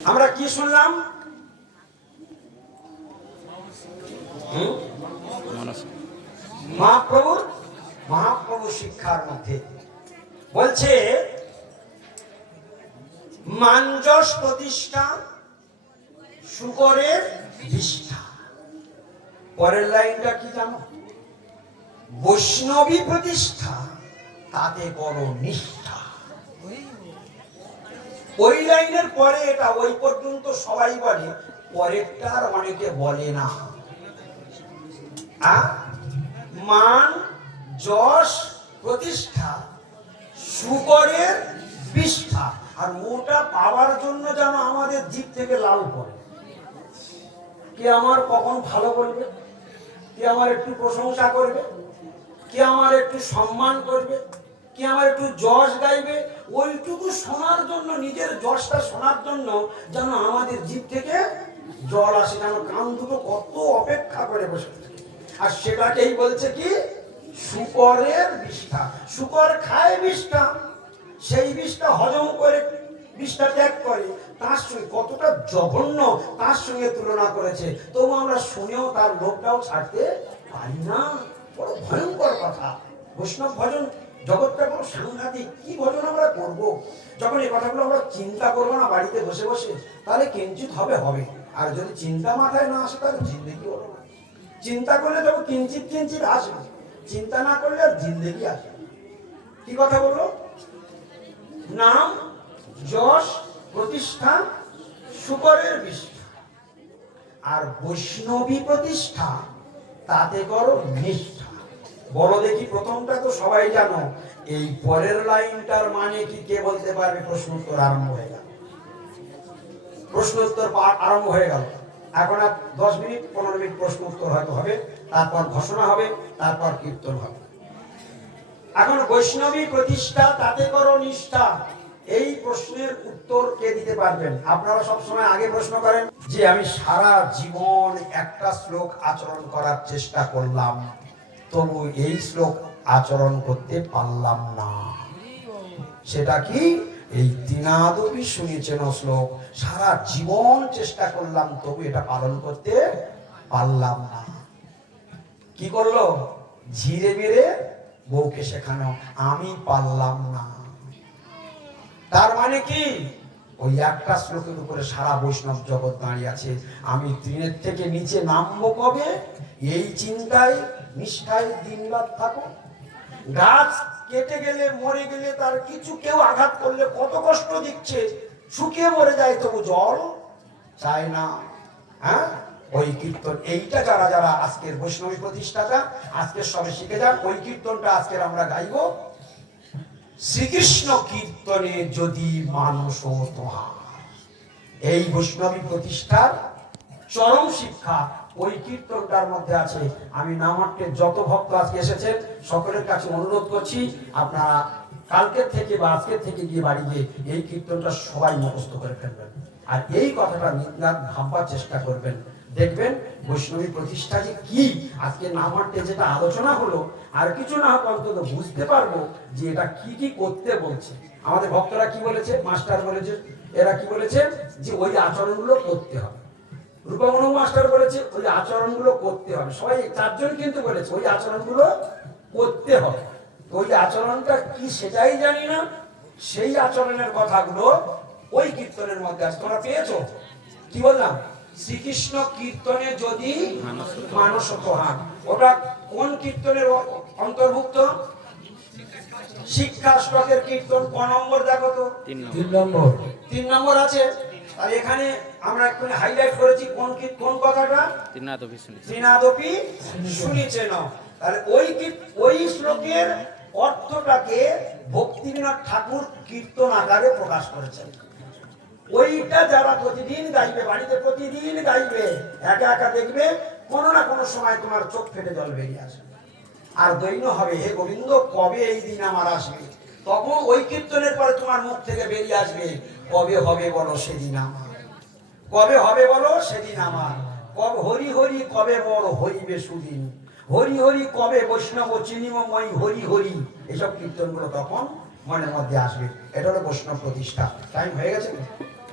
আমরা কি শুনলাম? মহাপ্রভুর? মহাপ্রভু শিক্ষার মধ্যে। বলছে মাঞ্জস প্রতিষ্ঠা, শুকরের বিষ্ঠা পরের লাইনটা কি জানো? বৈষ্ণবী প্রতিষ্ঠা, তাতে বড় নিষ্ঠা। ওই লাইনের পরে এটা ওই পর্যন্ত সবাই বলে পরেরটার অনেকে বলে না? মান, যশ, প্রতিষ্ঠা সুকরের বিষ্ঠা আর ওটা পাওয়ার জন্য যেন আমাদের জিভ থেকে লাল পড়ে। কে আমার কখন ভালো বলবে? কে আমার একটু প্রশংসা করবে? কে আমার একটু সম্মান করবে? কে আমার একটু যশ গাইবে? ওইটুকু শোনার জন্য, নিজের যশটা শোনার জন্য যেন আমাদের জীব থেকে জল আসে, যেন কান দুটো কত অপেক্ষা করে বসে আর সেটাকেই বলছে কি? শুকরের বিষ্ঠা। শুকর খায় বিষ্ঠা। সেই বিষটা হজম করে বিষটা ত্যাগ করে। তার সঙ্গে কতটা জঘন্য তার সঙ্গে তুলনা করেছে। তবু আমরা শুনেও তার লোকটাও ছাড়তে পারি না। বড় ভয়ঙ্কর কথা। বৈষ্ণব ভজন জগৎটা বড় সাংঘাতিক। কি ভজন আমরা করব? যখন এই কথাগুলো আমরা চিন্তা করব না, বাড়িতে বসে বসে, তাহলে কিঞ্চিত হবে হবে। আর যদি চিন্তা মাথায় না আসে, তাহলে জিন্দগি হলো না। চিন্তা করলে যখন কিঞ্চিত কিঞ্চিত আসবে চিন্তা না করলে আর জিন্দগি আসবে কি কথা বলল? নাম, যশ, প্রতিষ্ঠা, শুকরের বিষ্ঠা আর বৈষ্ণবী প্রতিষ্ঠা, তাতে করো নিষ্ঠা। বলো দেখি প্রথমটা তো সবাই জানো। এই পরের লাইনটার মানে কি, কে বলতে পারবে? প্রশ্ন উত্তর আরম্ভ হয়ে গেল। প্রশ্ন উত্তর আরম্ভ হয়ে গেল। এখন আর দশ মিনিট, পনেরো মিনিট প্রশ্ন উত্তর হয়তো হবে, তারপর ঘোষণা হবে, তারপর কীর্তন হবে। এখন বৈষ্ণবী প্রতিষ্ঠা, তাতে করো নিষ্ঠা। এই প্রশ্নের উত্তর কে দিতে পারবেন? আপনারা সব সময় আগে প্রশ্ন করেন, যে আমি সারা জীবন একটা শ্লোক আচরণ করার চেষ্টা করলাম। তবু এই শ্লোক আচরণ করতে পারলাম না। সেটা কি? এই তিনাদপি শুনেছেন শ্লোক, সারা জীবন চেষ্টা করলাম, তবু এটা পালন করতে পারলাম না। কি করল? ঝিরে মেরে বউকে শেখানো, আমি পারলাম না। তার মানে কি? ওই একটা শ্লোকের উপরে সারা বৈষ্ণব জগৎ দাঁড়িয়ে আছে। আমি তৃণের থেকে নিচে নামবো কবে? এই চিন্তায়, নিষ্ঠায় দিন রাত থাকো। গাছ কেটে গেলে, মরে গেলে তার কিছু কেউ আঘাত করলে কত কষ্ট দিচ্ছে, শুকিয়ে মরে যায় তবু জল চায় না। হ্যাঁ? ওই কীর্তন, এইটা যারা যারা আজকের বৈষ্ণবী প্রতিষ্ঠাতা, আজকের সবে শিখে যান, ওই কীর্তনটা আজকের আমরা গাইবো। শ্রীকৃষ্ণ কীর্তনে যদি মানুষ তোহার এই বৈষ্ণবী প্রতিষ্ঠার চরম শিক্ষা ওই কীর্তনটার মধ্যে আছে, আমি নামাট্যের যত ভক্ত আজকে এসেছেন, সকলের কাছে অনুরোধ করছি, আপনারা কালকের থেকে বা আজকের থেকে গিয়ে বাড়ি গিয়ে এই কীর্তনটা সবাই মুখস্থ করে ফেলবেন। আর এই কথাটা নির্ণাত ভাববার চেষ্টা করবেন। দেখবেন বৈষ্ণবী প্রতিষ্ঠা যে কি, আজকে নামাট্যে যেটা আলোচনা হলো, আর কিছু না হোক অন্তত বুঝতে পারব যে এটা কি কি করতে বলছে। আমাদের ভক্তরা কি বলেছে? মাস্টার বলেছে, এরা কি বলেছে? যে ওই আচরণগুলো করতে হবে। রূপমনু মাস্টার বলেছে ওই আচরণগুলো করতে হবে। সবাই চারজন কিন্তু বলেছে ওই আচরণগুলো করতে হবে। ওই আচরণটা কি সেটাই জানি না। সেই আচরণের কথাগুলো ওই কীর্তনের মধ্যে আছে তোমরা পেয়েছ। কি বললাম? শ্রীকৃষ্ণ কীর্তনে যদি মানস হান ওটা কোন কীর্তনের অন্তর্ভুক্ত? শিক্ষা স্টকের কীর্তন ক নম্বর দেখো তো। তিন নম্বর। তিন নম্বর আছে। আর এখানে আমরা একটু হাইলাইট করেছি কোন কোন কথাটা? তিনাদপি শুনেছি শ্রীনাদপি শুনিছেন তাহলে ওই কীর- ওই শ্লোকের অর্থটাকে ভক্তিবিনোদ ঠাকুর কীর্তন আকারে প্রকাশ করেছেন। ওইটা যারা প্রতিদিন গাইবে বাড়িতে প্রতিদিন গাইবে একা একা দেখবে কোনো না কোনো সময় তোমার চোখ ফেটে জল বেরিয়ে আসবে। আর দৈন্য হবে হে গোবিন্দ কবে এই দিন আমার আসবে? তখন ওই কীর্তনের পরে তোমার মুখ থেকে বেরিয়ে আসবে, কবে হবে বলো সেদিন আমার? কবে হবে বলো সেদিন আমার? কবে হরি হরি কবে বড় হইবে সুদিন? হরি হরি কবে বৈষ্ণব চিনিম চিনিময় হরি হরি? এসব কীর্তনগুলো তখন মনের মধ্যে আসবে। এটা হলো বৈষ্ণব প্রতিষ্ঠা। টাইম হয়ে গেছে?